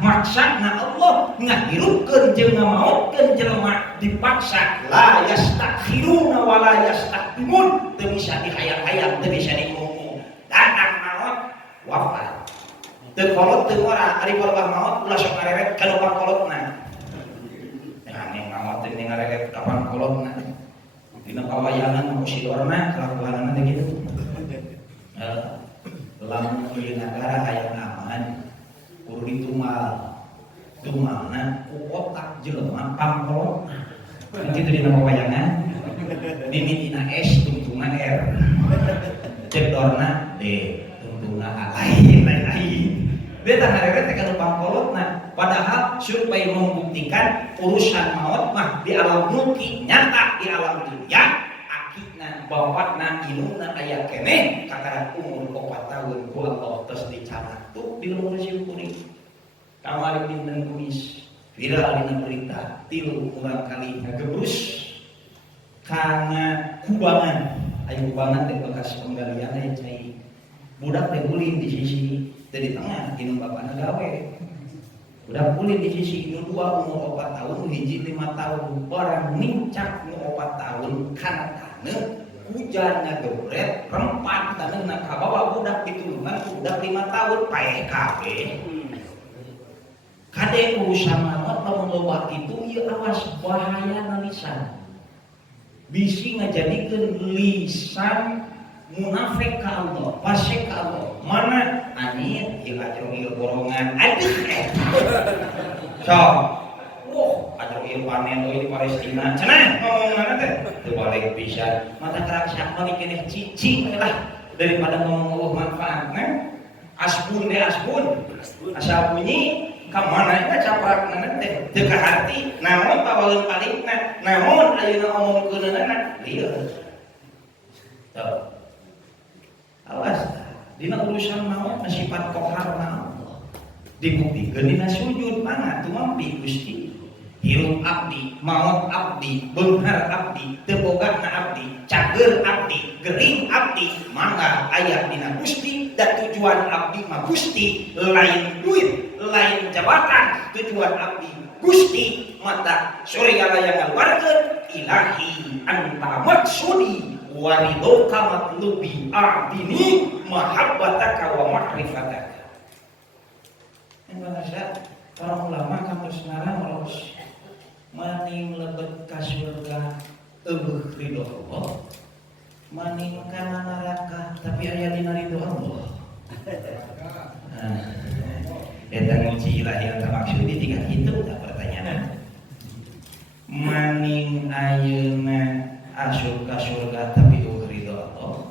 maksa na Allah ngahirupkeun jeung ngamaotkeun jelema dipaksa la yastakhiruna wa la yastaqdimun teu bisa dihayang-hayang teu bisa diumum datang maot wafat teu kolot teu ora ari korban maot ulah sok ngareret kana kolotna ya ning maot teh ning ngareret kapan kolotna dina pawayangan musidorna kelakuanna teh kitu lamun ieu nagara hayang aman kudu ditumalna ku otak jelema pangkolot kitu dina pawayangan mimitina S tungtungan R cedorna D tungtungan A lain beta ngareret teh kana pangkolotna padahal supaya membuktikan urusan maut mah di alam mulki nyata di alam dunia akidna bapakna iluna aya keneh kakara umur 4 tahun ku Allah tos dicamatut di lumur simkuring kamari dinten Kamis viral dina berita 3 urang kali ngagebrus kana kubangan aya kubangan teh bekas penggalian aya cai budak teh ulin di sisi teh di tengah dina bapana gawe budak ulin di sisi nu 2 umur 4 tahun hiji 5 tahun barang nincak nu 4 tahun kana taneuh hujan ngagebret rempat taneuhna ka bawa budak ditulungan budak 5 tahun pae kabeh kade urusan maut lamun loba kitu ieu awas bahaya lisan bisi ngajadikeun lisan munafik ka Allah fasik ka Allah mana anit ieu kacrong ieu borongan aduh sok kacrong ieu panen di Palestina cenah ngomonganna teh teu balik pisan mata kerak mani keneh cicing lah daripada ngomong Allah manfaatna asbun deh asbun asal bunyi kamana nya caprakna teh teu ka hati naon pawaeun palikna naon ayeuna omongkeunana lieur tuh awas dina urusan maut sifat qaharna Allah dibuktikan dina sujud mana tuh mampi Gusti hirup abdi maut abdi beunghar abdi teu bogana abdi cager abdi gering abdi mangga aya dina Gusti dan tujuan abdi mah Gusti lain duit lain jabatan tujuan abdi Gusti mata surya yang ngaluarkeun ilahi anta maksudi waridoka matlubi ardini mahabbataka wa ma'rifataka yang bahasa para ulama kampus ngarang maros maning lebet ka surga eueuh ridho Allah maning kana neraka tapi aya dina ridho Allah eta nguci ilahi anta maksudi tinggal itu tak pertanyaan maning ayeuna asup ka surga tapi ridho Allah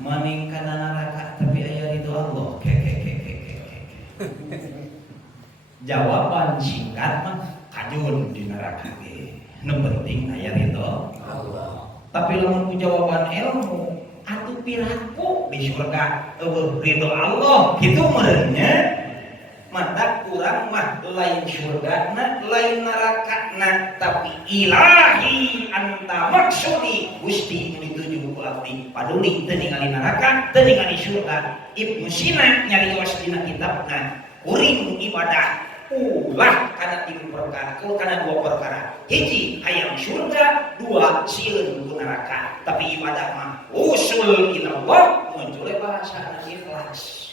maning kana neraka tapi aya ridho Allah jawaban singkat mah kajun di neraka ge nu penting aya ridho Allah tapi lamun ku jawaban ilmu atuh piraku di surga eueuh ridho Allah kitu meureunnya mata kurang mah lain surgana lain nerakana tapi ilahi anta maksudi Gusti nu dituju ku abdi paduli teu ningali neraka teu ningali surga Ibnu Sina nyarios dina kitabna kuring ibadah ulah kana 3 perkara kana 2 perkara hiji hayang surga 2 sieun ku neraka tapi ibadah mah usul ilallah muncul bahasa ikhlas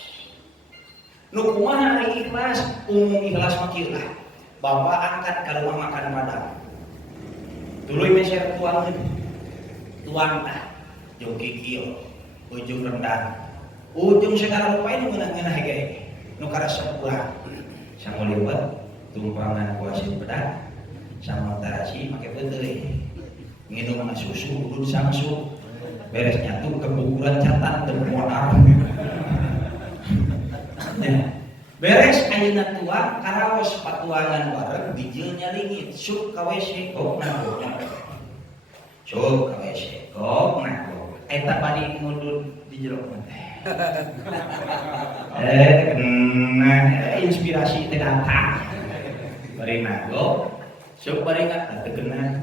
nu kumaha ari ikhlas umum ikhlas mah kieu lah bapak angkat ka rumah makan padang tuluy meser tuang tah jeung kieu ujung rendang ujung segala rupa nu ngeunah hege nu karasa pulang sanggo liwat tumpangan kuasin pedak sama tarasi make beuteuy nginum susu udun samsu beres nyatu kebukuran catan teu modal beres ayeuna tua karaos patuangan bareng bijil nyalingit sup ka WC kok nago sup ka WC kok nago eta bari ngudud di jero inspirasi teh datang bari nago sup bari teu kena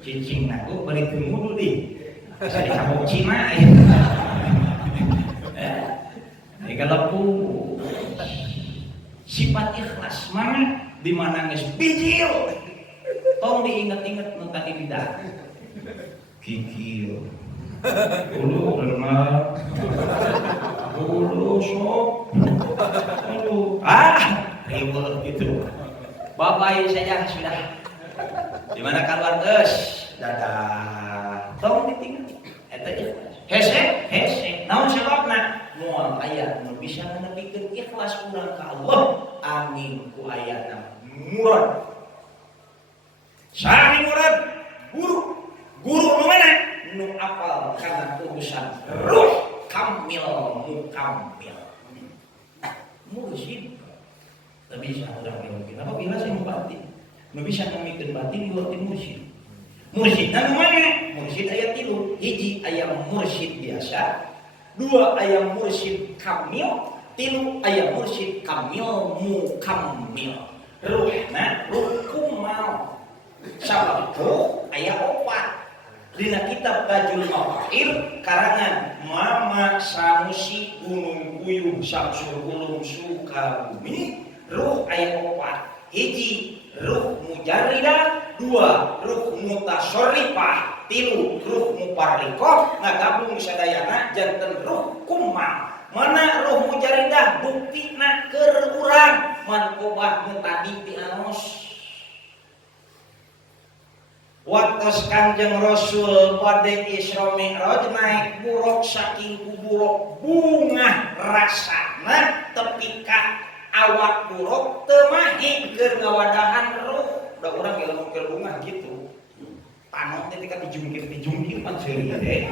cicing nago bari teu ngudud di asa dicabok Cina kalau Sifat ikhlas mana di mana geus bijil. Tong diingat-ingat nu tadi bidah. Kikil. Ulu renang. Ulu sok. Aduh. Ribut gitu. Bapak saja sudah. Di mana keluar geus? Dadah. Tong ditinggal. Eta ikhlas. Hese. Naon sababna? Moal aya nu bisa nepikeun ikhlas urang ka Allah. Amin ku ayatna murad. Sari murad guru nu mana? Nu apal kana urusan ruh kamil mukamil. Mursyid. Tapi bisa urang mungkin. Apa bila saya batin? Nu bisa nemikeun batin di mursyid. Mursyid nu mana? Mursyid aya 3. Hiji aya mursyid biasa, 2 aya mursyid kamil, 3 aya mursyid kamil mukamil. Ruhna ruh kumal. Sabab ruh aya 4. Dina kitab Tajul Mafahir karangan Mama Sanusi Gunung Puyuh Samsul Ulum Sukabumi, ruh aya 4. Hiji ruh mujarridah, 2 ruh mutasorrifah, 3 ruh muparrikoh, ngagabung sadayana janten ruh kumal. Mana ruh mujarridah buktina keur urang man obah nu tadi ti anos. Waktu Kanjeng Rasul pada Isra Mi'raj naik buruk saking kuburuk bunga rasana tepi ka awak buruk teu mahi keur ngawadahan ruh. Da urang ge lamun keur bunga gitu. Panon teh ka dijungkir pan seuri teh.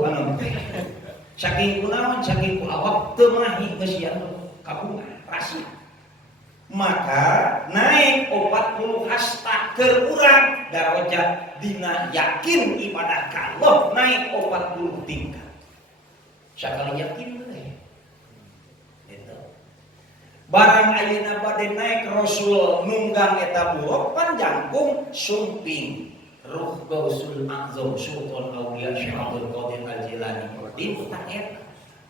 Panon teh. Saking kunaon saking ku awak teu mahi geus sian ka bunga rasana. Maka naik 40 hasta keur urang darajat dina yakin ibadah ka Allah naik 40 tingkat. Sakali yakin teh. Eta. Barang ayeuna bade naik Rasul nunggang eta buruk panjangkung sumping ruh Gausul A'zam Sultan Auliya Syekh Abdul Qadir Al-Jilani di utang eta.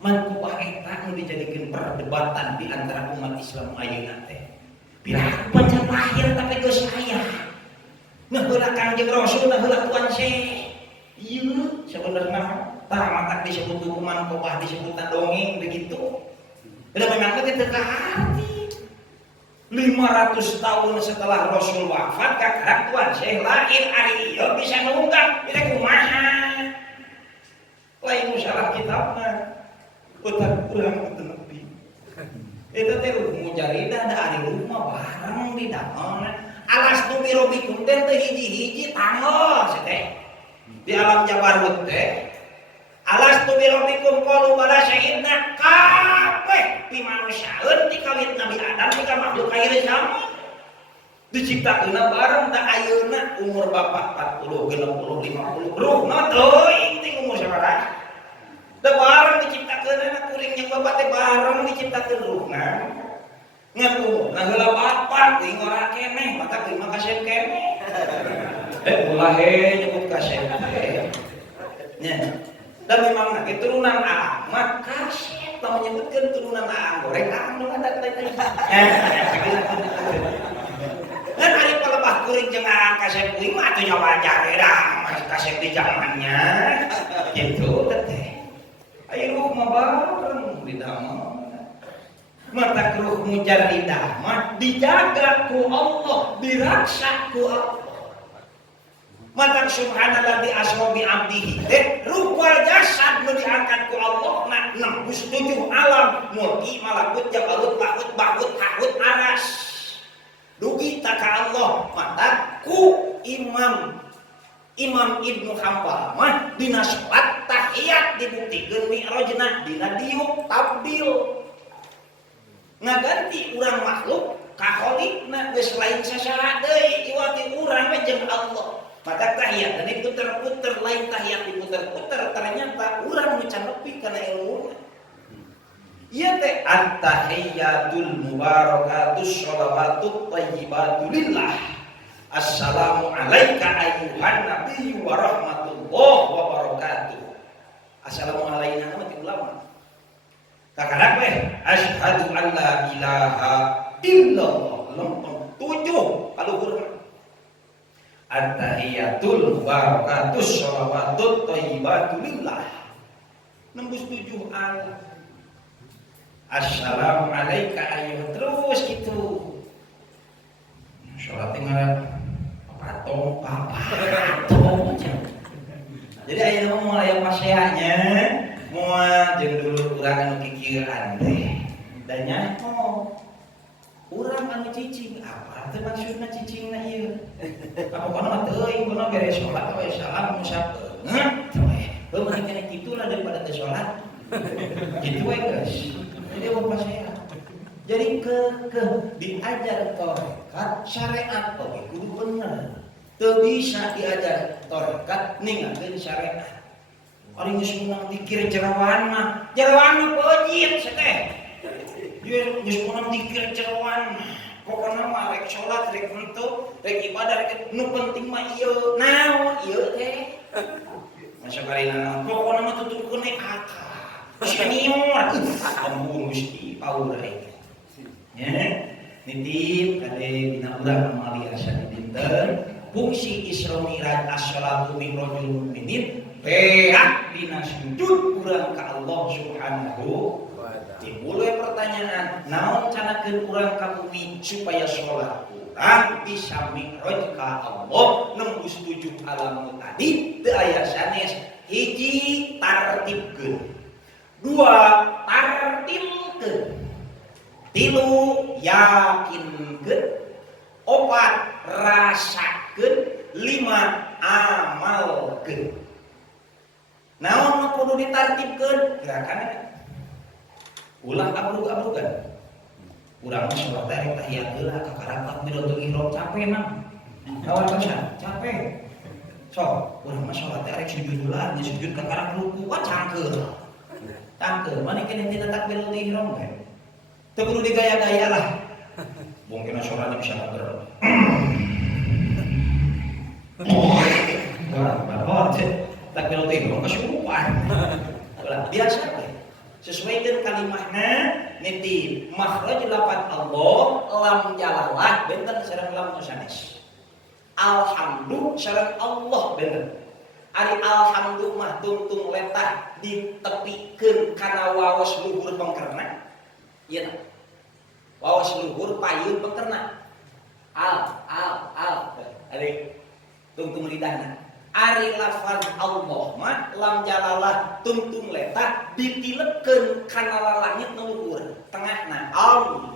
Man kubah eta nu dijadikeun perdebatan di antara umat Islam ayeuna teh. Bila pancen lahir tapi geus aya. Nah heula Kanjeng Rasul, nah heula Tuan Syekh. Ieu sabenerna tah matak disebut hukuman kobah disebutan dongeng begitu. Udah memang teh teu kaharti. 500 tahun setelah Rasul wafat kakak Tuan Syekh lahir ari ieu bisa nunggang teh kumaha. Lain salah kitabna. Utak urang teu nepi. Eta teh ruh mujarridah da ari rumah bareng di dalam. Alas tu birobikum teh hiji-hiji tangos teh. Di alam Jabarut teh. Alas tu birobikum qalu bala syahidna kabeh pi manusiaeun ti kawit Nabi Adam ti ka makhluk akhir zaman. Diciptakeunna bareng da ayeuna umur bapak 40, 60, 50. Ruh na teuing ting umur sabaraha. Da bareng diciptakeunna kuring jeung bapak teh bareng diciptakeun ruhna. Ngan umurna heula bapak teuing ora keneh, mata teuing mah kasep keneh. Ulah nyebut kasep teh. Nya. Da memang keturunan Aang mah kasep tah menyebutkeun turunan Aang goreng Aang nu ada teh. Kan ari palebah kuring jeung Aang kasep kuring mah atuh nya wajar dah, masih kasep di zamannya. Gitu teh. Ayo ruh mah bareng di dalam. Mata ruh mujarridah mah dijaga ku Allah, diraksa ku Allah. Mata subhanallah di asrobi abdihi teh rupa jasad nu diangkat ku Allah na nembus 7 alam mulki malakut jabarut lahut bahut hahut aras. Dugi ta ka Allah mata ku Imam Ibnu Hanbal mah dina salat tahiyat dibuktikeun mi'rajna dina diuk tabdil. Ngaganti urang makhluk ka khaliqna geus lain sasaha deui iwati urang mah jeung Allah. Maka tahiyat tadi puter-puter lain tahiyat diputer-puter ternyata urang nu can nepi kana ilmuna. Ieu teh at-tahiyatul mubarakatus shalawatut thayyibatu lillah. Assalamu alayka ayyuhan nabiyyu wa rahmatullah wa barakatuh. Assalamu alayna nama ti ulama. Kakak weh, asyhadu an la ilaha illallah. Lempeng 7 kaluhur. At-tahiyatul barakatus sholawatut thayyibatu lillah. Nembus 7 al. Assalamu alayka ayyuh, terus gitu. Sholat tinggal patong. Jadi ayeuna mulai paseanya moal jeung dulu urang anu kikieuan teh. Da nyaho. Urang anu cicing apa teh maksudna cicingna ieu? Apa kana teh euy kunaon beres sholat we salam musafir. Heuh mending kene kitu lah daripada teu sholat. Gitu we guys. Jadi apa saya? Jadi diajar tarekat syariat oke kudu bener. Teu bisa diajar tarekat ninggalkeun syariat. Ari geus meunang dikir jerawan mah peujit teh. Geus meunang dikir jerawan mah. Pokona mah rek salat rek henteu, rek ibadah rek nu penting mah ieu. Naon ieu teh? Masuk karina pokona mah tutupkeun aka. Senior, ampun Gusti paurai. Ya, nitip kade dina urang mali asa dinten, fungsi Isra Mi'raj as-shalatu mi'rajul mukminin beak dina sujud urang ka Allah Subhanahu wa ta'ala. Dimulai pertanyaan, naon canakeun urang ka bumi supaya salat urang bisa mi'raj ka Allah nembus 7 alam tadi teu aya sanes. Hiji tartibkeun. 2 tartilkeun, 3 yakinkeun, 4 rasakeun, 5 amalkeun. Naon nu kudu ditartibkeun? Gerakanna ulah abrug-abrugan. Urang mah salat teh tahiyat heula kakara takbiratul ihram capek mah. Kawan pesan, capek. Sok, urang mah salat teh arek sujud heula, di sujud kakara ruku cangkeul. Tangke, mana kena kita takbiratul ihram kan? Teu kudu digaya-gaya lah. Mungkin suaranya bisa ngager. Wah, takbiratul ihram kesurupan. Biasa we. Sesuaikan kalimahna nitip makhraj lafaz Allah lam jalalah benten sareng lam sanes. Alhamdulillah sareng Allah benten. Ari alhamdulillah tungtung letah ditepikeun kana waos luhur pengkerna. Ieu tah. Waos luhur payun pengkerna. Al. Ari tungtung lidahna. Ari lafaz Allah mah lam jalalah tungtung letah ditilepkeun kana lalangit nu luhur tengahna. Allah.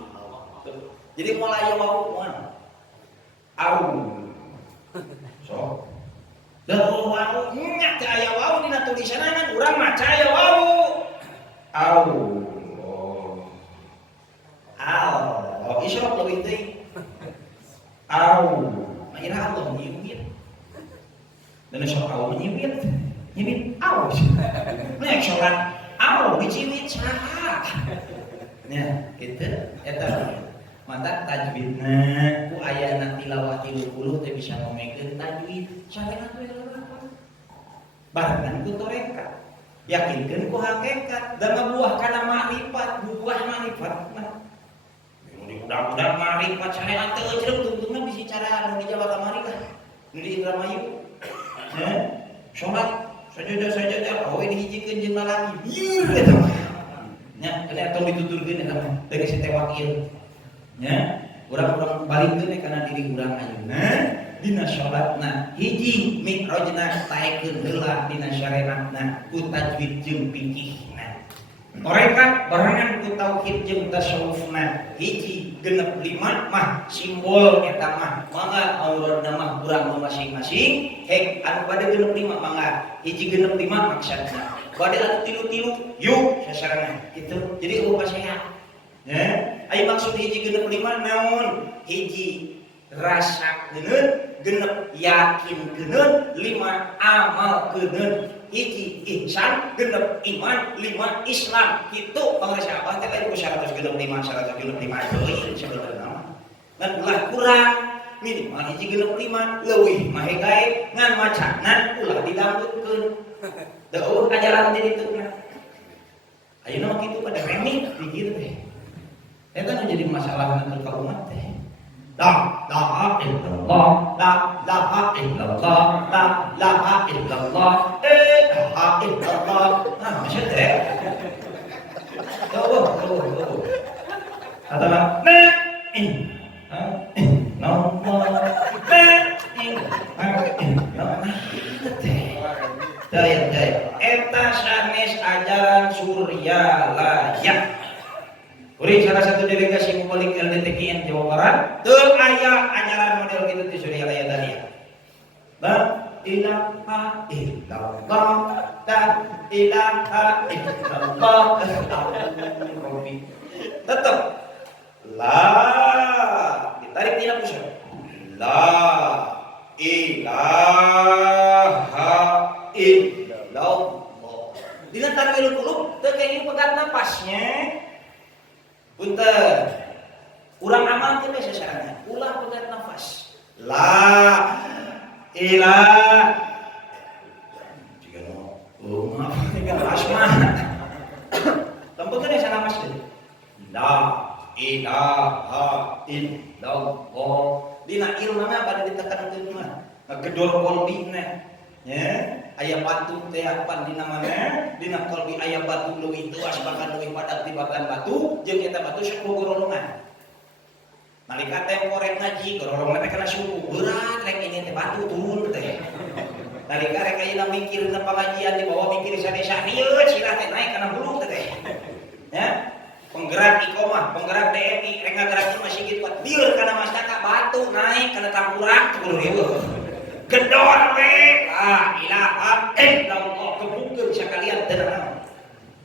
Jadi mulai wau moal. So dan wau nyak teh aya wau dina tulisanna kan urang maca aya wau. Oh, isyraq leuwih teuing. Ira Allah nyiwit. Dan isyraq Allah nyiwit. Nyiwit aus. Nek salat diciwit saha. Nya, kitu eta. Mata tajwidna ku ayana tilawah 30 teh bisa ngomongkeun tajwid syariat we apa barengan ku tarekat yakinkeun ku hakikat dan ngabuah kana makrifat buah makrifat mah mudah-mudahan makrifat syariat teh jeung tuntungna bisi cara anu dijawab ka makrifat nu di Indramayu salat sajadah awe dihijikeun jeung lalaki ieu eta mah nya kena tong dituturkeun eta mah teu si tewak ieu nya urang-urang balikeun kana diri urang ayeuna dina salatna hiji mi'rajna taekeun heula dina syariatna ku tajwid jeung fikihna. Tarekat barengan ku tauhid jeung tasawufna hiji genep 5 mah simbol eta mah mangga auradna mah urang masing-masing hek anu bade genep 5 mangga hiji genep 5 maksudna bade anu tilu-tilu yuk sasaranna kitu jadi upasea ya aya maksud hiji genep 5 naon hiji rasa genep yakin genep 5 amal genep hiji ihsan genep iman 5 Islam kitu pangrasa abah teh aya 100 genep 5 deui sebenarnya ngan ulah kurang minimal hiji genep 5 leuwih mah gae ngan macana ulah didangdutkeun deuh ajaran di ditu Ayeuna mah kitu pada remit gitu teh. Eta nu jadi masalah nanti ka umat teh. La ilaha illallah, la ilaha illallah, la ilaha illallah, ilaha illallah. Nah, masya teh. Tuh. Kata lah, eta sanes ajaran Surya Layak. Kuring salah satu delegasi Mumbalik LDTKN Jawa Barat, teu aya ajaran model kitu di Surya Layak tadi. La ilaha illallah, la ilaha illallah. Tetap la ditarik tidak pusat. La ilaha illallah. Dina tanwil qulub teu kayaknya pegat napasnya. Punten. Urang amalkeun we sasaranna. Ulah pegat nafas. La ilaha jika maaf jika asma. Tempekeun asa nafas teh. La ilaha illallah. Dina ilmana pada ditekankeun mah. Ngegedor kolbina. Ya, aya batu teh apan dina mana? Dina kolbi aya batu leuwih tuas bahkan leuwih padat tibatan batu, jeung eta batu sok golongan. Nalika teh korek ngaji, golongan teh kana suku berat rek ini teh batu turun teh. Nalika rek ayeuna mikirna pengajian di bawah mikir sadesa rieuh sirah teh naik kana hulu teh. Ya. Penggerak iqomah, penggerak DMI, rek ngagerakeun masjid kuat. Lieur kana mastaka batu naik kana tampurak 10.000. Gedor we, la ilaha illallah kebukeun sakalian teu naon.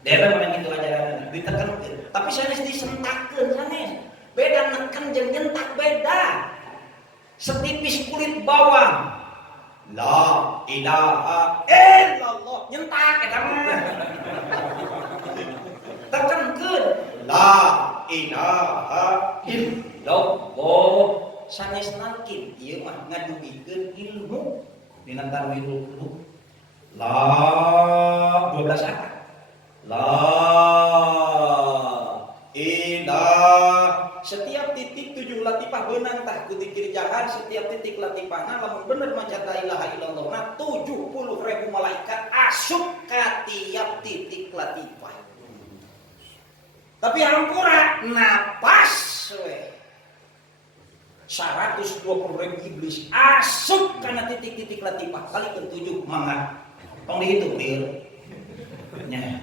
Dere mah kitu ajaran ditekankeun, tapi sanes disentakkeun sanes. Beda neken jeung nyentak beda. Setipis kulit bawang. La ilaha illallah nyentak eta mah. Tekankeun la ilaha illallah. Sanes nangkin ieu mah ngadugikeun ilmu dina tanwirul qulub. La 12 angka. La ilah setiap titik 7 latifah beunang tah ku dikir jahan setiap titik latifahna lamun bener maca la ilaha illallah 70.000 malaikat asup ka tiap titik latifah. Tapi hampura napas we 120.000 iblis asup karena titik-titik latifah kali ke-7 mangga. Tong dihitung lieur. Nya.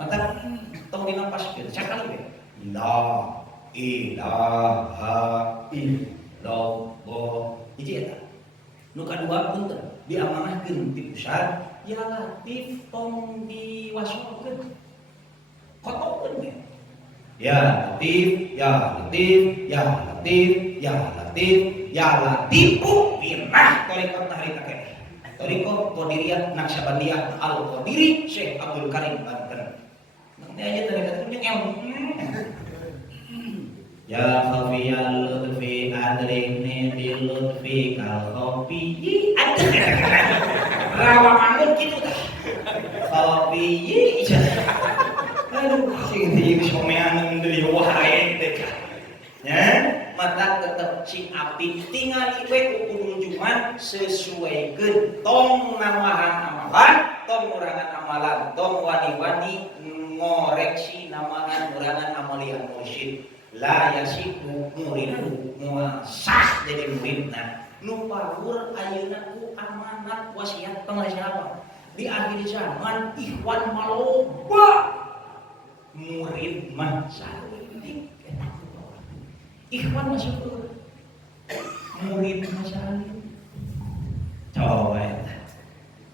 Mata tong dinampaskeun sakali we. La ilaha illallah. Hiji eta. Nu kadua punten diamanahkeun ti pusat ya latif tong diwasokeun. Kotokeun we. Ya latif, ya latif, ya latif, ya latif, ya latifu birrah tarekat hari kakek. Tarekat Qadiriyah Naqsyabandiyah Al-Qadiri Syekh Abdul Karim Banten. Nanti aja tarekat itu yang ya khafiyal lutfi adrikni bil lutfi kal khafiyi rawa mangun kitu tah. Khafiyi aduh sing di somean deui wae teh. Ya, mata tetep cing api tingali we ku kunjungan sesuaikeun tong namahan amalan, tong ngurangan amalan, tong wani-wani ngoreksi namahan ngurangan amalian mursyid. La yasiku muridu muasah jadi muridna. Nu pawur ayeuna ku amanat wasiat pengajaran. Di akhir zaman ikhwan maloba murid mah saeutik eta ikhwan masuk murid mah saeutik coba eta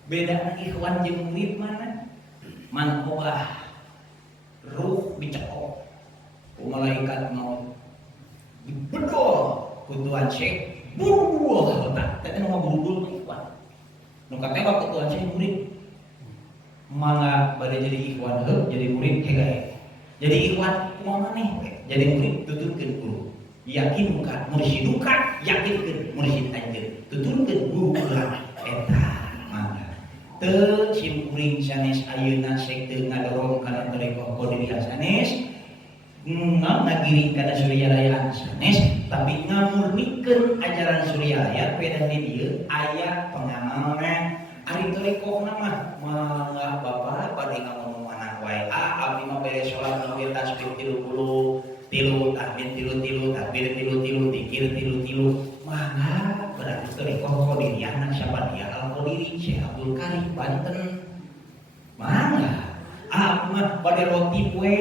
beda ikhwan jeung murid mana manqobah ruh dicekok ku malaikat maut dibedol ku Tuhan Syekh buruh teh nu ngabulbul ikhwan nu katewak ku Tuhan Syekh murid mangga bade jadi ikhwan heuh jadi murid hegae. Jadi ikhwan kumaha maneh jadi murid tuturkeun guru. Yakinkan mursiduka yakinkeun mursid anjeun. Tuturkeun guru urang eta mangga. teu simkuring sanes ayeuna sek teu ngadorong kana tarekoh qadiriyah sanes ngagiring kana suryarayaan sanes tapi ngamurnikeun ajaran suryaraya peda di dieu aya pengamalna ari tarekoh mah mangga Bapak bade ngomong anak wae abdi mah beres salat ngawir tasbih 30 tilu tahmid tilu takbir tilu zikir tilu mangga berarti tarekoh qadiriyah Syabadiyah Al-Qadiri Syekh Abdul Karim Banten mangga mah bade roti kue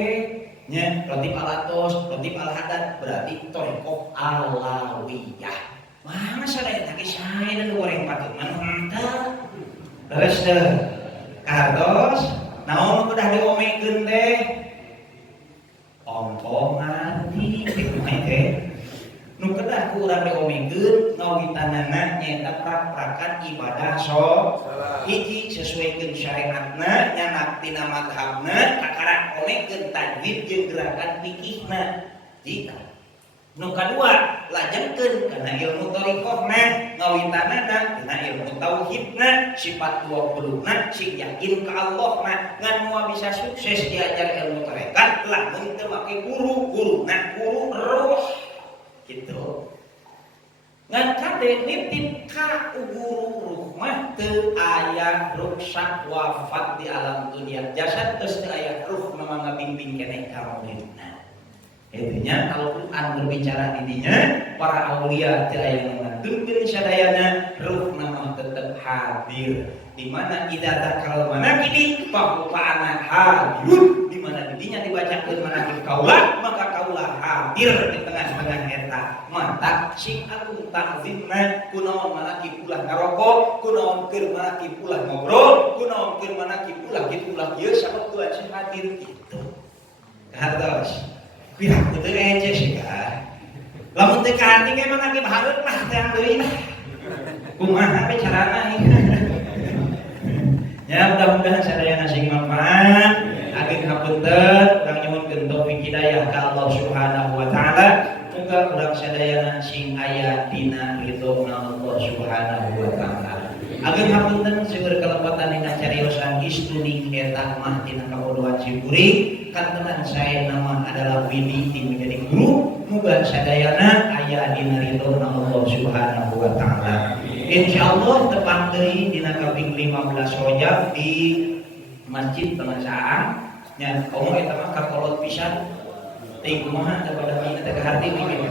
nya roti alatos, roti alhadat berarti tarekoh alawiyah. Mana sadaya tadi saya dan goreng patut mantap. Terus deh, kartos, naon udah diomekeun teh. Ompongan di teh. Nu kedah ku urang diomekeun ngawitanana nyaeta prak-prakan ibadah hiji sesuaikeun syariatna nyanak tina madhabna kakarak omekeun tajwid jeung gerakan fikihna jika nu kadua lajengkeun kana ilmu thariqahna ngawitanana tina ilmu tauhidna sifat 20na sing yakin ka Allahna ngan moal bisa sukses diajar ilmu tarekat lamun teu make guru-guruna guru roh gitu ngan kade nitip ka guru ruh mah teu aya ruksak wafat di alam dunia jasad geus teu aya ruh nu ngabimbing keneh ka muridna itunya Al-Qur'an berbicara di dinya para aulia teu aya nu ngadengkeun sadayana ruh mah tetep hadir di mana idza zakal manaqib fa ana hadir di mana didinya dibacakeun manaqib kaula maka kaula hadir di tengah-tengah eta mantap sing agung takzimna kunaon manaqib ulah ngarokok kunaon keur manaqib ulah ngobrol kunaon keur manaqib ulah kitu ulah ieu sabab Tuhan sing hadir kitu hartos kumaha teu ece sih ka lamun teu ka hati ge manaqib hareut mah teh deui kumaha we carana ya mudah-mudahan sadayana sing manfaat agen hapunten urang nyuwunkeun taufik hidayah ka Allah Subhanahu wa taala muga urang sadayana sing aya dina ridhona Allah Subhanahu wa taala agen hapunten seueur kalepatan dina cariosan istuni eta mah dina kabodohan cikuring kantenan saya nama adalah Widi tim menjadi guru muga sadayana aya dina ridhona Allah Subhanahu wa taala insyaallah tepat deui dina kaping 15 Rajab di Masjid Pengasaan nya komo eta mah kakolot pisan teuing kumaha daripada mina teh hati mikir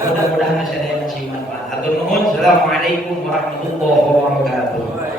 mudah-mudahan sadaya sing manfaat hatur nuhun assalamualaikum warahmatullahi wabarakatuh.